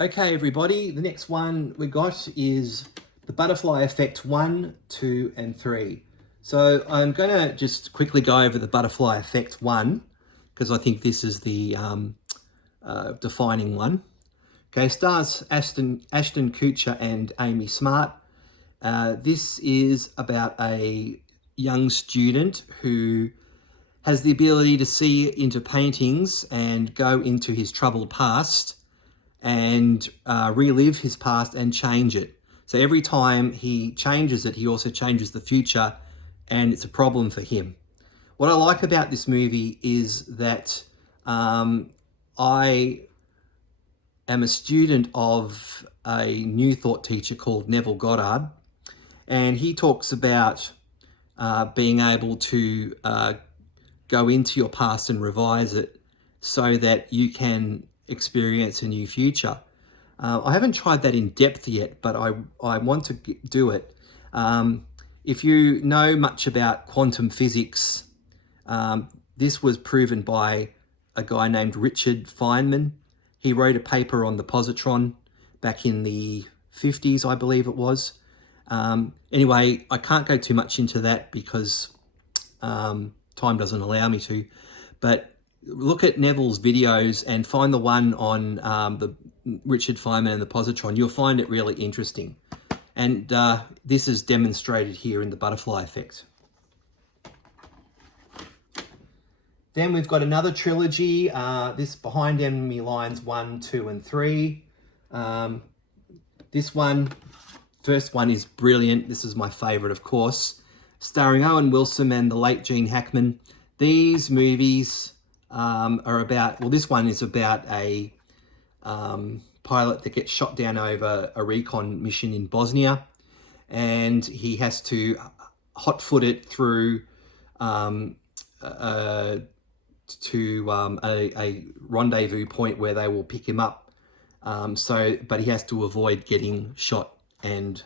Okay, everybody, the next one we got is the Butterfly Effect 1, 2, and 3. So I'm going to just quickly go over the Butterfly Effect 1, because I think this is the defining one. Okay, stars Ashton Kutcher and Amy Smart. This is about a young student who has the ability to see into paintings and go into his troubled past and relive his past and change it. So every time he changes it, he also changes the future, and it's a problem for him. What I like about this movie is that I am a student of a New Thought teacher called Neville Goddard, and he talks about being able to go into your past and revise it so that you can experience a new future. I haven't tried that in depth yet, but I want to do it. If you know much about quantum physics, this was proven by a guy named Richard Feynman. He wrote a paper on the positron back in the 50s, I believe it was. Anyway, I can't go too much into that because time doesn't allow me to, but look at Neville's videos and find the one on the Richard Feynman and the positron. You'll find it really interesting. And this is demonstrated here in the Butterfly Effect. Then we've got another trilogy, this Behind Enemy Lines 1, 2, and 3. This one, first one is brilliant. This is my favorite, of course. Starring Owen Wilson and the late Gene Hackman. These movies are about, well, this one is about a pilot that gets shot down over a recon mission in Bosnia, and he has to hot-foot it through to a rendezvous point where they will pick him up. But he has to avoid getting shot and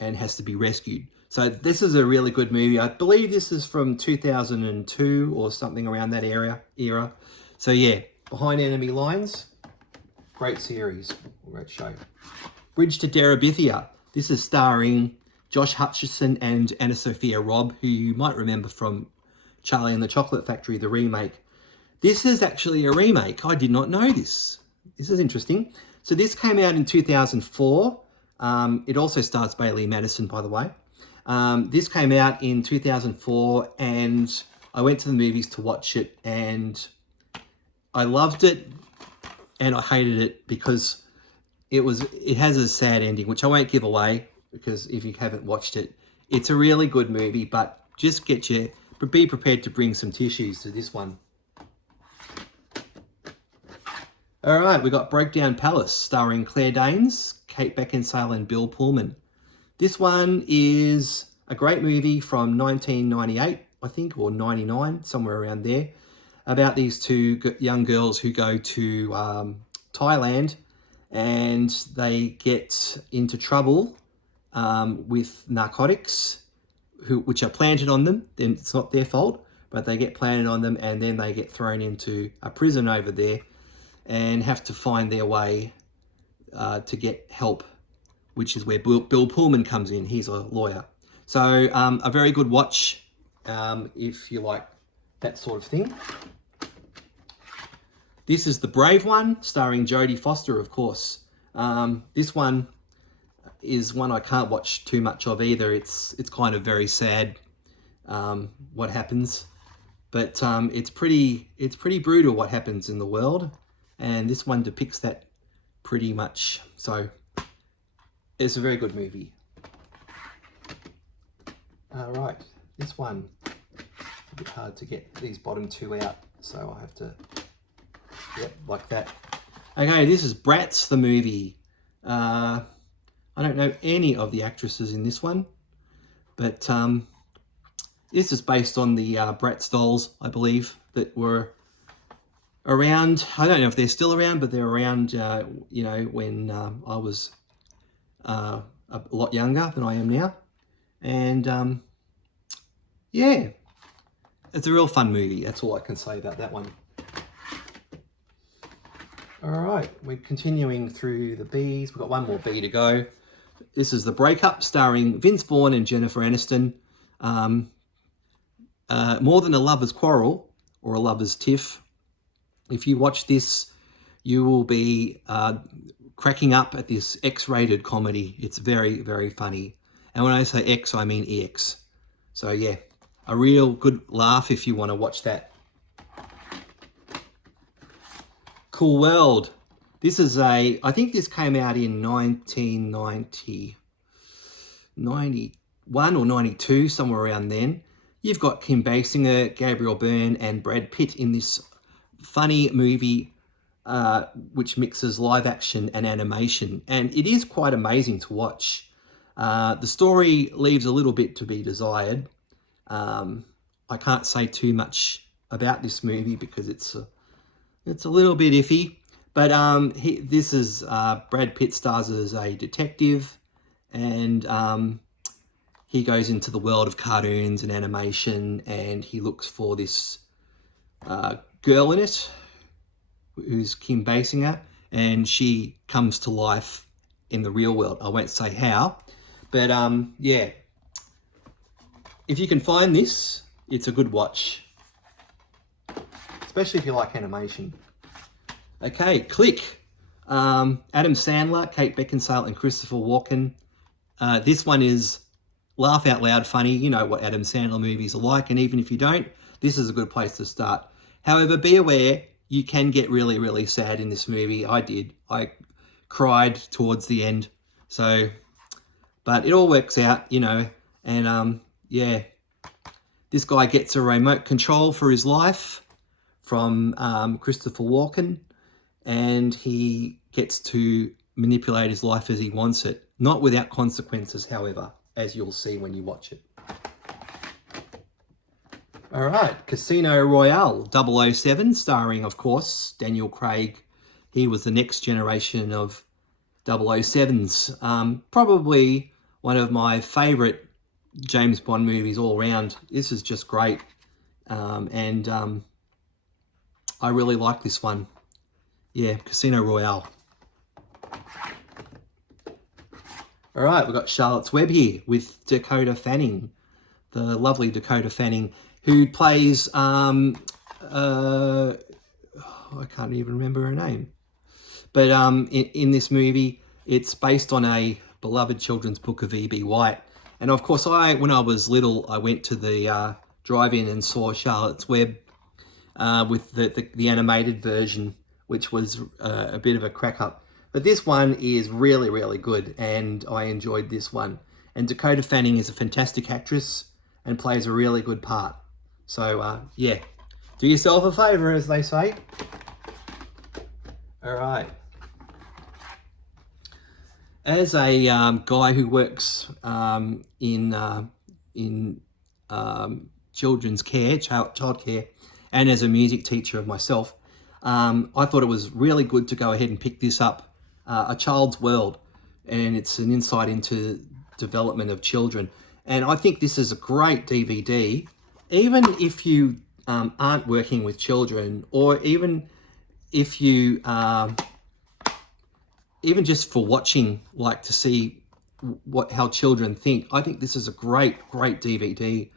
has to be rescued. So this is a really good movie. I believe this is from 2002 or something around that era. So yeah, Behind Enemy Lines, great series, great show. Bridge to Terabithia. This is starring Josh Hutcherson and Anna Sophia Robb, who you might remember from Charlie and the Chocolate Factory, the remake. This is actually a remake. I did not know this. This is interesting. So this came out in 2004. It also stars Bailey Madison, by the way. This came out in 2004, and I went to the movies to watch it, and I loved it, and I hated it because it has a sad ending, which I won't give away because if you haven't watched it, it's a really good movie, but just be prepared to bring some tissues to this one. All right, we got Breakdown Palace, starring Claire Danes, Kate Beckinsale, and Bill Pullman. This one is a great movie from 1998, I think, or 99, somewhere around there, about these two young girls who go to Thailand, and they get into trouble with narcotics, which are planted on them. Then it's not their fault, but they get planted on them, and then they get thrown into a prison over there and have to find their way to get help, which is where Bill Pullman comes in. He's a lawyer. So a very good watch if you like that sort of thing. This is The Brave One, starring Jodie Foster, of course. This one is one I can't watch too much of either. It's kind of very sad what happens, but it's pretty brutal what happens in the world, and this one depicts that pretty much. So it's a very good movie. All right, this one a bit hard to get these bottom two out, so I have to, yep, like that. Okay, this is Bratz the movie. I don't know any of the actresses in this one, but this is based on the Bratz dolls, I believe, that were around. I don't know if they're still around, but they're around, when I was a lot younger than I am now. And yeah, it's a real fun movie. That's all I can say about that one. All right, we're continuing through the Bs. We've got one more B to go. This is The Breakup, starring Vince Vaughn and Jennifer Aniston. More than a lover's quarrel or a lover's tiff. If you watch this, you will be cracking up at this X-rated comedy. It's very, very funny. And when I say X, I mean EX. So yeah, a real good laugh if you want to watch that. Cool World. This is I think this came out in 1990, 91 or 92, somewhere around then. You've got Kim Basinger, Gabriel Byrne, and Brad Pitt in this funny movie, which mixes live action and animation. And it is quite amazing to watch. The story leaves a little bit to be desired. I can't say too much about this movie because it's a little bit iffy. But this is Brad Pitt stars as a detective, and he goes into the world of cartoons and animation, and he looks for this girl in it, who's Kim Basinger, and she comes to life in the real world. I won't say how, but yeah. If you can find this, it's a good watch, especially if you like animation. Okay, Click. Adam Sandler, Kate Beckinsale, and Christopher Walken. This one is laugh out loud funny. You know what Adam Sandler movies are like, and even if you don't, this is a good place to start. However, be aware, you can get really, really sad in this movie. I did. I cried towards the end. So, but it all works out, you know, and yeah. This guy gets a remote control for his life from Christopher Walken, and he gets to manipulate his life as he wants it. Not without consequences, however, as you'll see when you watch it. All right, Casino Royale 007, starring, of course, Daniel Craig. He was the next generation of 007s. Probably one of my favourite James Bond movies all around. This is just great. And I really like this one. Yeah, Casino Royale. All right, we've got Charlotte's Web here with Dakota Fanning, the lovely Dakota Fanning, who plays, I can't even remember her name. But in this movie, it's based on a beloved children's book of E.B. White. And of course, when I was little, I went to the drive-in and saw Charlotte's Web with the animated version, which was a bit of a crack up. But this one is really, really good, and I enjoyed this one. And Dakota Fanning is a fantastic actress and plays a really good part. So, yeah, do yourself a favour, as they say. All right. As a guy who works in children's care, child care, and as a music teacher of myself, I thought it was really good to go ahead and pick this up, A Child's World, and it's an insight into development of children. And I think this is a great DVD, even if you aren't working with children, or even if you, even just for watching, like to see how children think. I think this is a great DVD,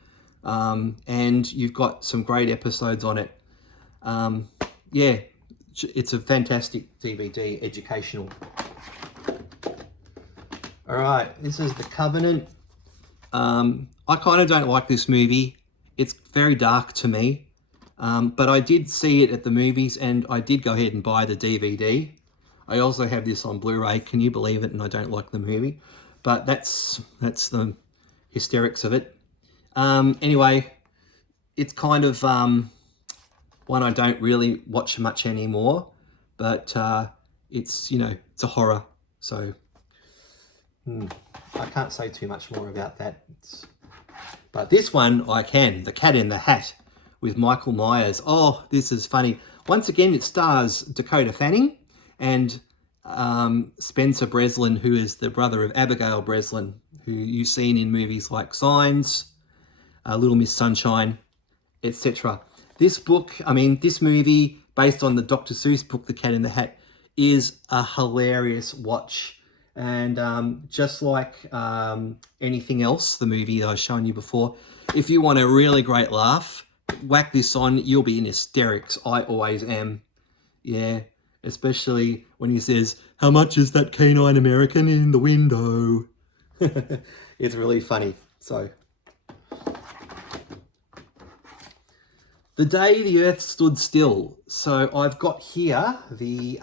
and you've got some great episodes on it. Yeah, it's a fantastic DVD, educational. All right, this is The Covenant. I kind of don't like this movie. It's very dark to me, but I did see it at the movies, and I did go ahead and buy the DVD. I also have this on Blu-ray, can you believe it? And I don't like the movie, but that's the hysterics of it. Anyway, it's kind of one I don't really watch much anymore, but it's, you know, it's a horror, so I can't say too much more about that. But this one I can, The Cat in the Hat with Michael Myers. Oh, this is funny. Once again, it stars Dakota Fanning and Spencer Breslin, who is the brother of Abigail Breslin, who you've seen in movies like Signs, Little Miss Sunshine, etc. This movie, based on the Dr. Seuss book, The Cat in the Hat, is a hilarious watch. And just like anything else, the movie that I was showing you before, if you want a really great laugh, whack this on, you'll be in hysterics. I always am. Yeah, especially when he says, "How much is that canine American in the window?" It's really funny. So, the day the Earth stood still. So I've got here the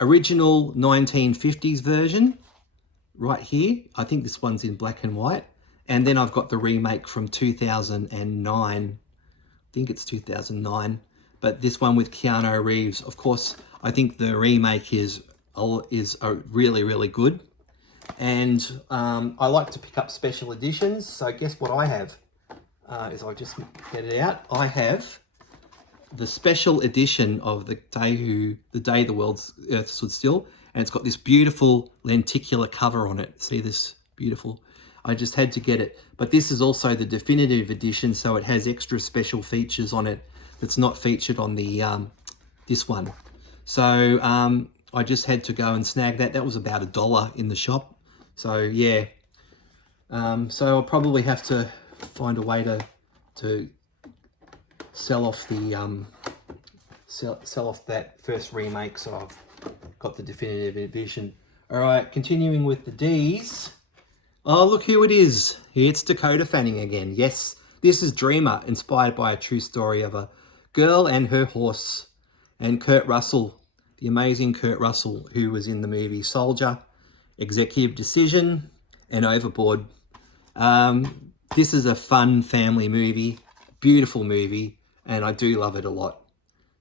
original 1950s version right here. I think this one's in black and white, and then I've got the remake from 2009. I think it's 2009, but this one with Keanu Reeves. Of course, I think the remake is really good. And I like to pick up special editions. So guess what I have? Is I'll just get it out. I have the special edition of the day the world's Earth stood still, and it's got this beautiful lenticular cover on it. See this beautiful? I just had to get it. But this is also the definitive edition, so it has extra special features on it that's not featured on the this one. So I just had to go and snag that. That was about $1 in the shop. So yeah. So I'll probably have to find a way to sell off the sell off that first remake, so I've got the definitive edition. All right, continuing with the D's. Oh, look who it is. It's Dakota Fanning again. Yes, this is Dreamer, inspired by a true story of a girl and her horse. And Kurt Russell, the amazing Kurt Russell, who was in the movie Soldier, Executive Decision, and Overboard. This is a fun family movie, beautiful movie, and I do love it a lot.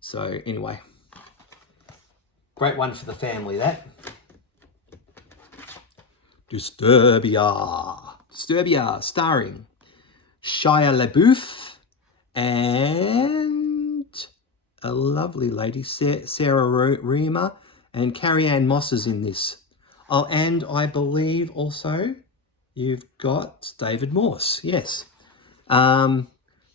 So anyway, great one for the family, that. Disturbia, starring Shia LaBeouf and a lovely lady, Sarah Reamer, and Carrie-Anne Moss is in this. Oh, and I believe also you've got David Morse, yes.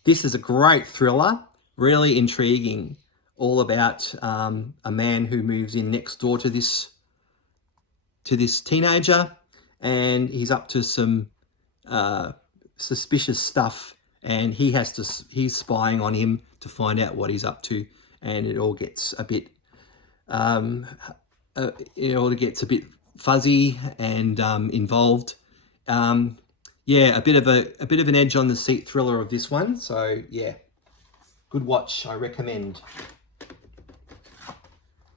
This is a great thriller, really intriguing, all about a man who moves in next door to this teenager, and he's up to some suspicious stuff, and he's spying on him to find out what he's up to, and it all gets a bit fuzzy and involved. Yeah, a bit of an edge on the seat thriller of this one. So yeah, good watch. I recommend.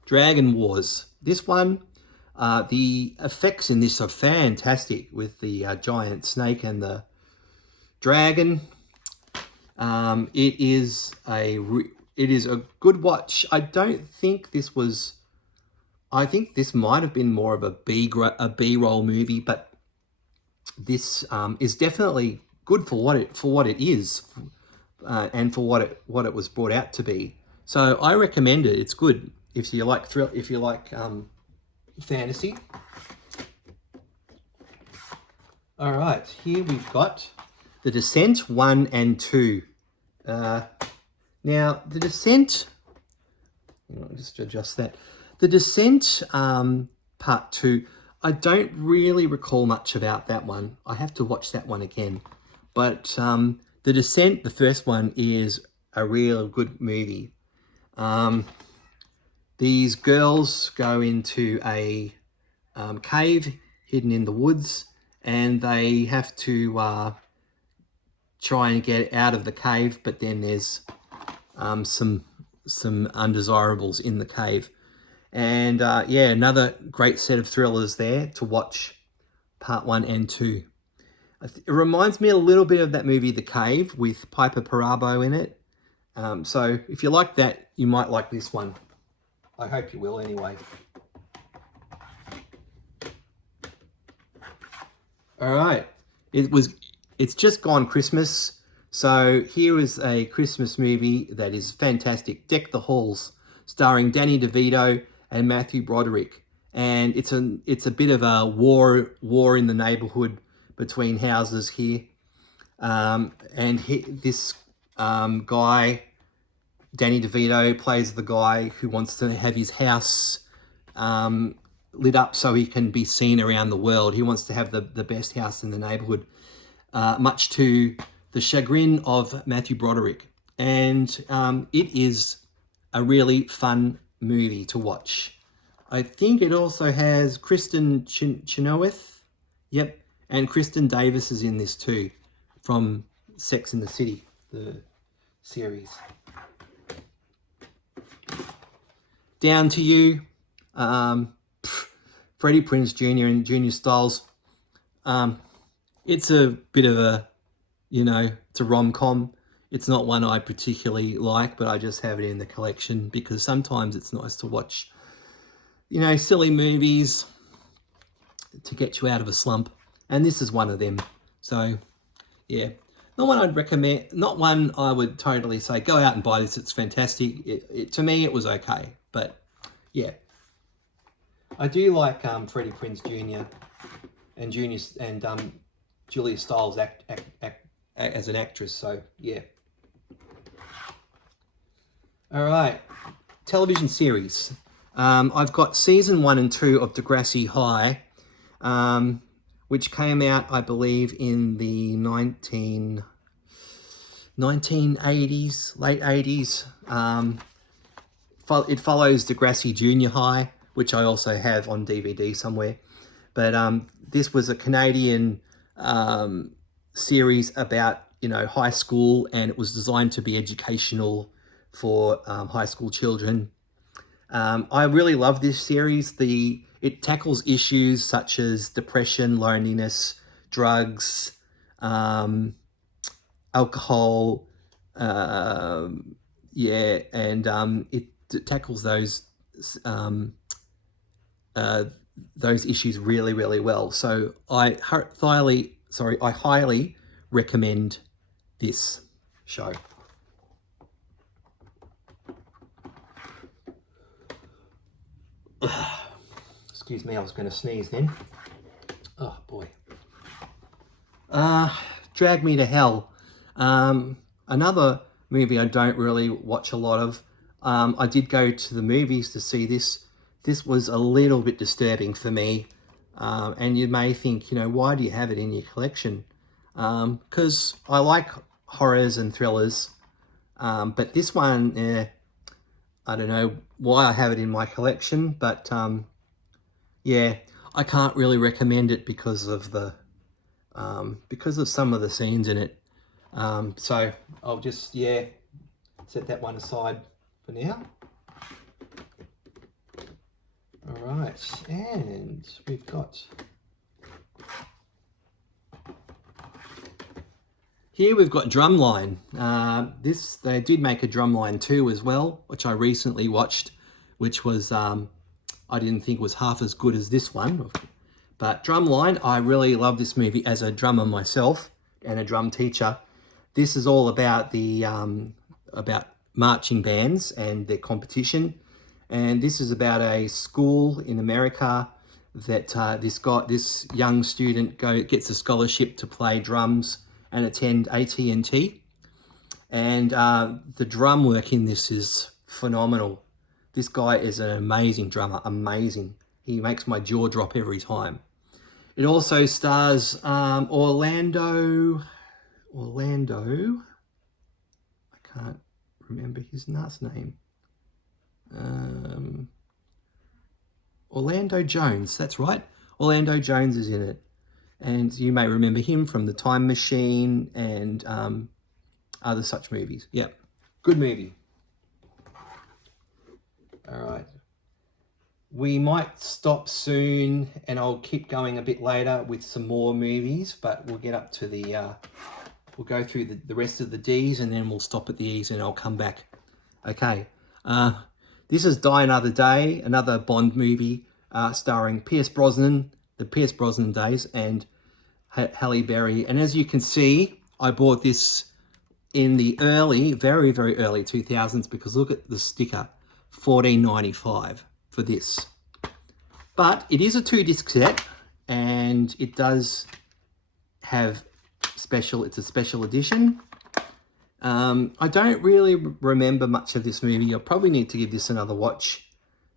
Dragon Wars. This one, the effects in this are fantastic with the giant snake and the dragon. It is a good watch. I don't think this was. I think this might have been more of a B-roll movie, but this is definitely good for what it is, and for what it was brought out to be. So I recommend it. It's good if you like fantasy. All right, here we've got The Descent 1 and 2. Now The Descent. I'll just adjust that. The Descent Part 2. I don't really recall much about that one. I have to watch that one again. But The Descent, the first one, is a real good movie. These girls go into a cave hidden in the woods, and they have to try and get out of the cave, but then there's some undesirables in the cave. And yeah, another great set of thrillers there to watch, part 1 and 2. It reminds me a little bit of that movie The Cave with Piper Perabo in it. So if you like that, you might like this one. I hope you will anyway. All right, it's just gone Christmas, so here is a Christmas movie that is fantastic. Deck the Halls, starring Danny DeVito and Matthew Broderick, and it's a bit of a war in the neighborhood between houses here, and this guy Danny DeVito plays the guy who wants to have his house lit up so he can be seen around the world. He wants to have the best house in the neighborhood, much to the chagrin of Matthew Broderick. And it is a really fun movie to watch. I think it also has Kristen Chenoweth. Yep. And Kristen Davis is in this too, from Sex and the City, the series. Down to You, Freddie Prinze Jr. and Junior Stiles. It's a bit of a, it's a rom-com. It's not one I particularly like, but I just have it in the collection because sometimes it's nice to watch, silly movies to get you out of a slump. And this is one of them. So, yeah. Not one I'd recommend, not one I would totally say, go out and buy this, it's fantastic. To me, it was okay. But, yeah. I do like Freddie Prinze Jr. and Julia Stiles as an actress, so, yeah. All right. Television series. I've got season 1 and 2 of Degrassi High, which came out, I believe, in the 1980s, late 80s. It follows Degrassi Junior High, which I also have on DVD somewhere. But this was a Canadian series about, high school, and it was designed to be educational for high school children. I really love this series. It tackles issues such as depression, loneliness, drugs, alcohol, and it tackles those issues really, really well. So I highly recommend this show. Excuse me, I was going to sneeze then. Oh boy. Drag Me to Hell. Another movie I don't really watch a lot of. I did go to the movies to see this. This was a little bit disturbing for me. And you may think, why do you have it in your collection? Because I like horrors and thrillers. But this one, I don't know why I have it in my collection, but yeah, I can't really recommend it because of some of the scenes in it. So I'll just, set that one aside for now. All right, and we've got... Here we've got Drumline. They did make a Drumline 2 as well, which I recently watched, which was, I didn't think was half as good as this one. But Drumline, I really love this movie as a drummer myself and a drum teacher. This is all about about marching bands and their competition. And this is about a school in America that this young student gets a scholarship to play drums and attend AT&T. And the drum work in this is phenomenal. This guy is an amazing drummer, amazing. He makes my jaw drop every time. It also stars Orlando, I can't remember his last name. Orlando Jones, that's right. Orlando Jones is in it. And you may remember him from The Time Machine and other such movies. Yep, good movie. All right. We might stop soon and I'll keep going a bit later with some more movies, but we'll get up to we'll go through the rest of the Ds and then we'll stop at the E's and I'll come back. Okay. This is Die Another Day, another Bond movie starring Pierce Brosnan, the Pierce Brosnan days, and Halle Berry. And as you can see, I bought this in the very, very early 2000s because look at the sticker, $14.95 for this. But it is a 2-disc set and it does have it's a special edition. I don't really remember much of this movie. I probably need to give this another watch.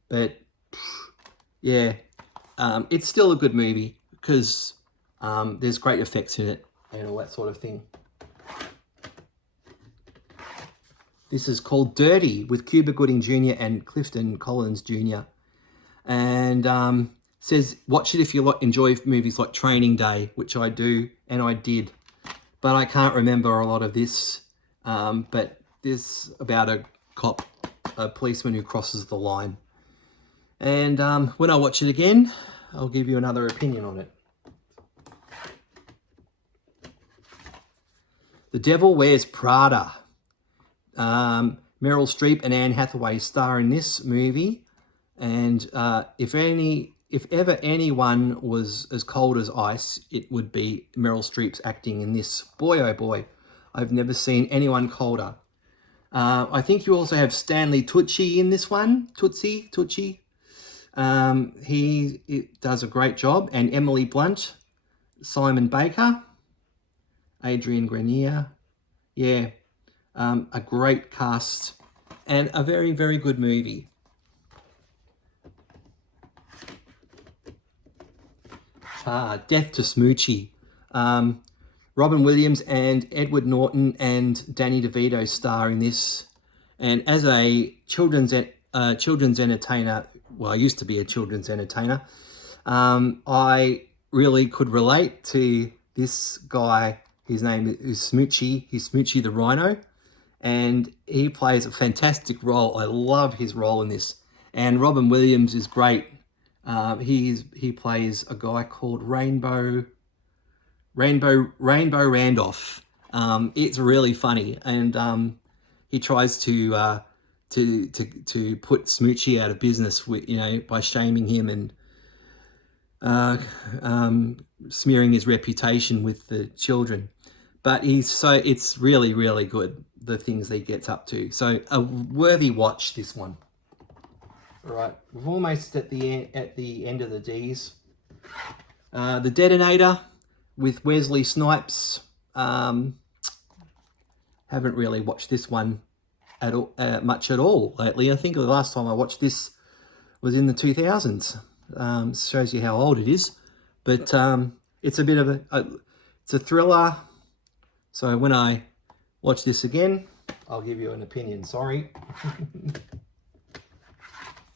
But yeah, it's still a good movie because there's great effects in it and all that sort of thing. This is called Dirty with Cuba Gooding Jr. and Clifton Collins Jr. And says, watch it if you enjoy movies like Training Day, which I do, and I did. But I can't remember a lot of this. But there's about a policeman who crosses the line. And when I watch it again, I'll give you another opinion on it. The Devil Wears Prada. Meryl Streep and Anne Hathaway star in this movie. And if ever anyone was as cold as ice, it would be Meryl Streep's acting in this. Boy, oh boy, I've never seen anyone colder. I think you also have Stanley Tucci in this one. Tucci. He does a great job. And Emily Blunt, Simon Baker, Adrian Grenier. Yeah, a great cast and a very, very good movie. Death to Smoochie. Robin Williams and Edward Norton and Danny DeVito star in this. And as a children's entertainer, well, I used to be a children's entertainer, I really could relate to this guy. His name is Smoochie. He's Smoochie the Rhino. And he plays a fantastic role. I love his role in this. And Robin Williams is great. He plays a guy called Rainbow Randolph. It's really funny, and he tries to put Smoochie out of business with, by shaming him and smearing his reputation with the children. But it's really, really good, the things he gets up to. So a worthy watch, this one. All right, we're almost at the end of the D's. The Detonator with Wesley Snipes. Haven't really watched this one at all, much at all lately. I think the last time I watched this was in the 2000s. Shows you how old it is. But it's a bit of it's a thriller. So when I watch this again, I'll give you an opinion. Sorry.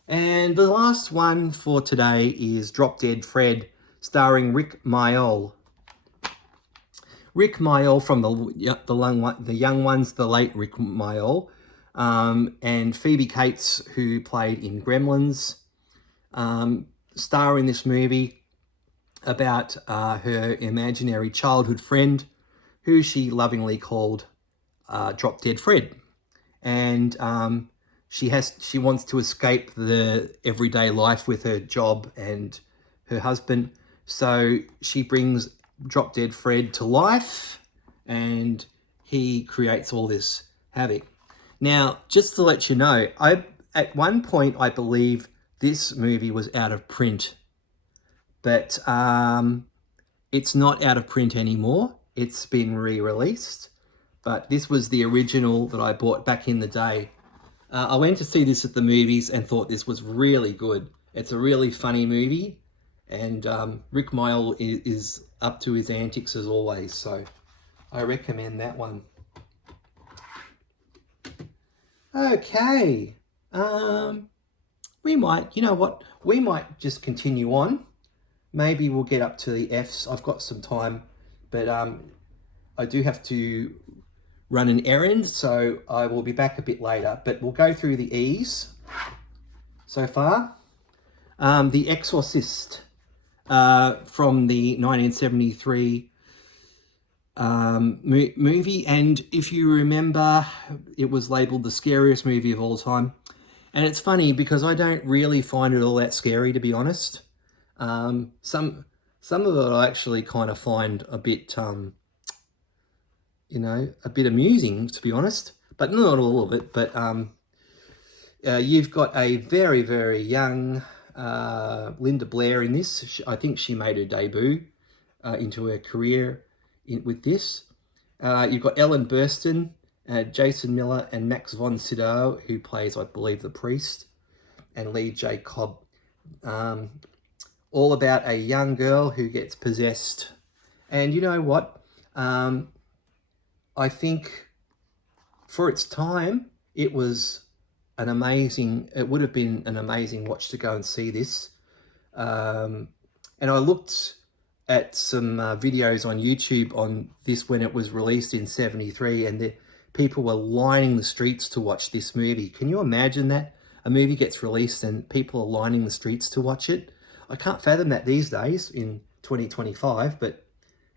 And the last one for today is Drop Dead Fred, starring Rick Mayall. Rick Mayall from the young ones, the late Rick Mayall, and Phoebe Cates, who played in Gremlins, star in this movie about her imaginary childhood friend, who she lovingly called Drop Dead Fred, and she wants to escape the everyday life with her job and her husband, so she brings Drop Dead Fred to life, and he creates all this havoc. Now, just to let you know, at one point I believe this movie was out of print, but it's not out of print anymore. It's been re-released, but this was the original that I bought back in the day. I went to see this at the movies and thought this was really good. It's a really funny movie, and Rick Mayall is up to his antics as always, so I recommend that one. Okay, we might just continue on. Maybe we'll get up to the F's. I've got some time, but I do have to run an errand, so I will be back a bit later, but we'll go through the E's so far. The Exorcist, from the 1973 movie, and if you remember, it was labelled the scariest movie of all time. And it's funny because I don't really find it all that scary, to be honest. Some of it I actually kind of find a bit a bit amusing, to be honest, but not all of it. But you've got a very, very young Linda Blair in this. I think she made her debut into her career with this. You've got Ellen Burstyn Jason Miller and Max von Sydow, who plays, I believe, the priest, and Lee J. Cobb. All about a young girl who gets possessed. And you know what? I think for its time, it would have been an amazing watch to go and see this. And I looked at some videos on YouTube on this when it was released in '73, and people were lining the streets to watch this movie. Can you imagine that? A movie gets released and people are lining the streets to watch it. I can't fathom that these days in 2025, but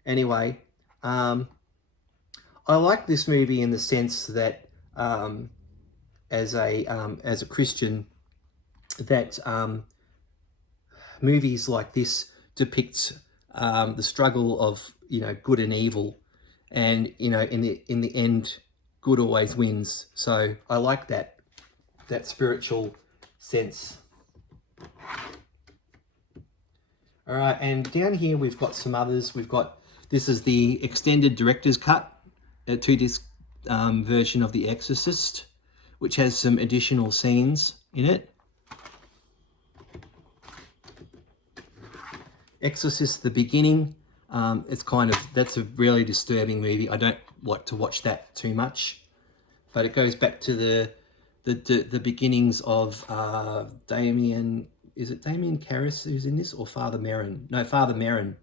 anyway, I like this movie in the sense that as a Christian, that movies like this depict the struggle of good and evil, and in the end, good always wins. So I like that spiritual sense. All right, and down here we've got some others. This is the extended director's cut, a 2-disc version of The Exorcist, which has some additional scenes in it. Exorcist: The Beginning. That's a really disturbing movie. I don't like to watch that too much, but it goes back to the beginnings of Damien. Is it Damien Karras who's in this, or Father Merrin? No, Father Merrin,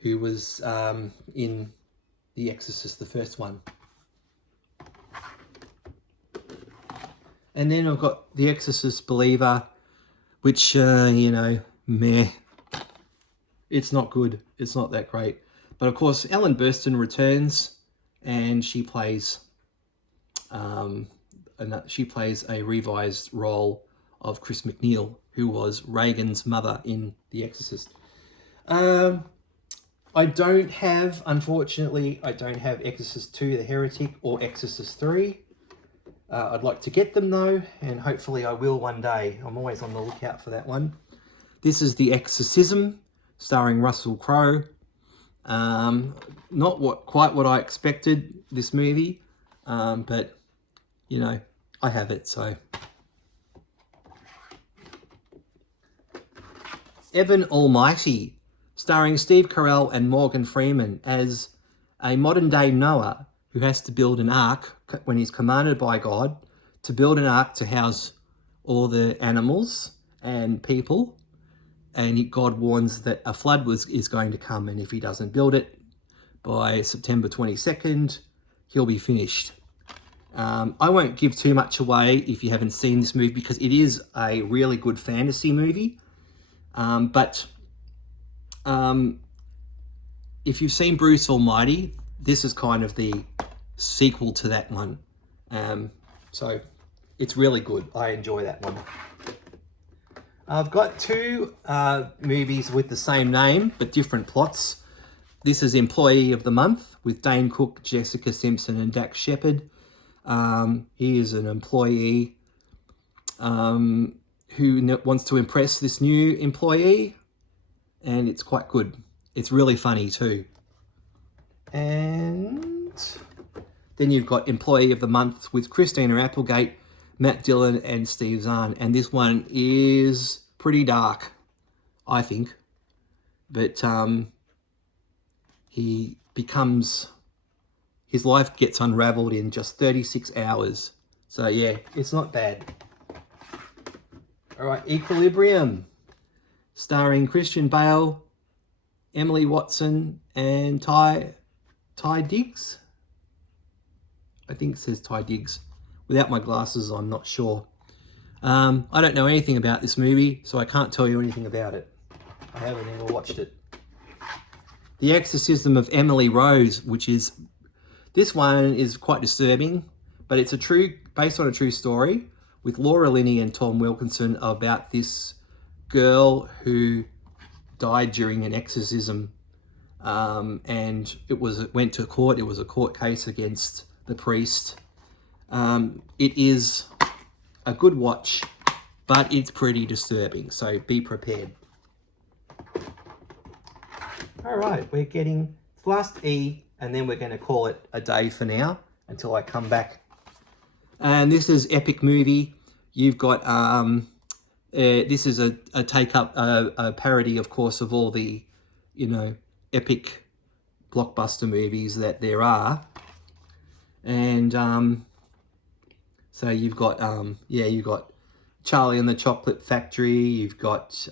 who was in The Exorcist, the first one. And then I've got The Exorcist Believer, which, meh. It's not good. It's not that great. But of course, Ellen Burstyn returns, and she plays a revised role of Chris McNeil, who was Reagan's mother in The Exorcist. Unfortunately, I don't have Exorcist 2, The Heretic, or Exorcist 3. I'd like to get them though, and hopefully I will one day. I'm always on the lookout for that one. This is The Exorcism, starring Russell Crowe. Not quite what I expected, this movie, but I have it, so. Evan Almighty, starring Steve Carell and Morgan Freeman as a modern-day Noah who has to build an ark when he's commanded by God to build an ark to house all the animals and people. And God warns that a flood is going to come, and if he doesn't build it by September 22nd, he'll be finished. I won't give too much away if you haven't seen this movie, because it is a really good fantasy movie. But if you've seen Bruce Almighty, this is kind of the sequel to that one. So it's really good. I enjoy that one. I've got two movies with the same name but different plots. This is Employee of the Month with Dane Cook, Jessica Simpson and Dax Shepard. He is an employee who wants to impress this new employee, and it's quite good. It's really funny too. And then you've got Employee of the Month with Christina Applegate, Matt Dillon and Steve Zahn, and this one is pretty dark, I think. But his life gets unraveled in just 36 hours. So yeah, it's not bad. All right, Equilibrium, starring Christian Bale, Emily Watson, and Ty Diggs. I think it says Ty Diggs. Without my glasses, I'm not sure. I don't know anything about this movie, so I can't tell you anything about it. I haven't ever watched it. The Exorcism of Emily Rose, this one is quite disturbing, but it's based on a true story with Laura Linney and Tom Wilkinson about this girl who died during an exorcism, and it went to court. It was a court case against the priest. It is a good watch, but it's pretty disturbing, so be prepared. All right, we're getting last E, and then we're going to call it a day for now until I come back. And this is Epic Movie. You've got this is a a parody, of course, of all the, you know, epic blockbuster movies that there are. And so you've got yeah, you've got Charlie and the Chocolate Factory. You've got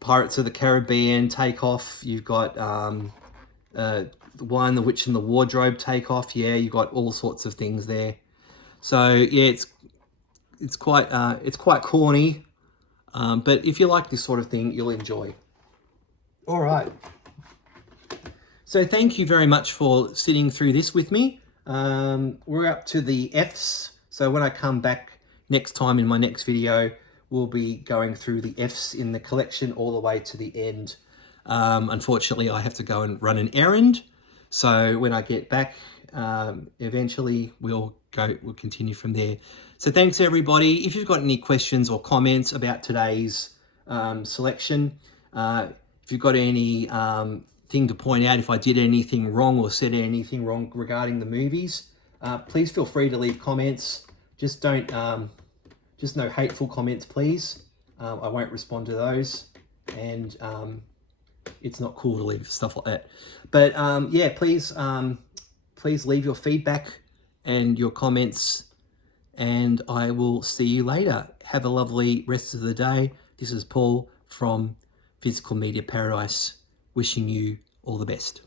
Pirates of the Caribbean, Takeoff. You've got the Witch and the Wardrobe, Takeoff. Yeah, you've got all sorts of things there. So yeah, it's quite corny, but if you like this sort of thing, you'll enjoy. All right. So thank you very much for sitting through this with me. We're up to the Fs. So when I come back next time in my next video, we'll be going through the Fs in the collection all the way to the end. Unfortunately, I have to go and run an errand. So when I get back, eventually we'll continue from there. So thanks everybody. If you've got any questions or comments about today's selection, if you've got any thing to point out, if I did anything wrong or said anything wrong regarding the movies, please feel free to leave comments. Just don't, just no hateful comments, please. I won't respond to those, and it's not cool to leave stuff like that. But yeah, please leave your feedback and your comments, and I will see you later. Have a lovely rest of the day. This is Paul from Physical Media Paradise, wishing you all the best.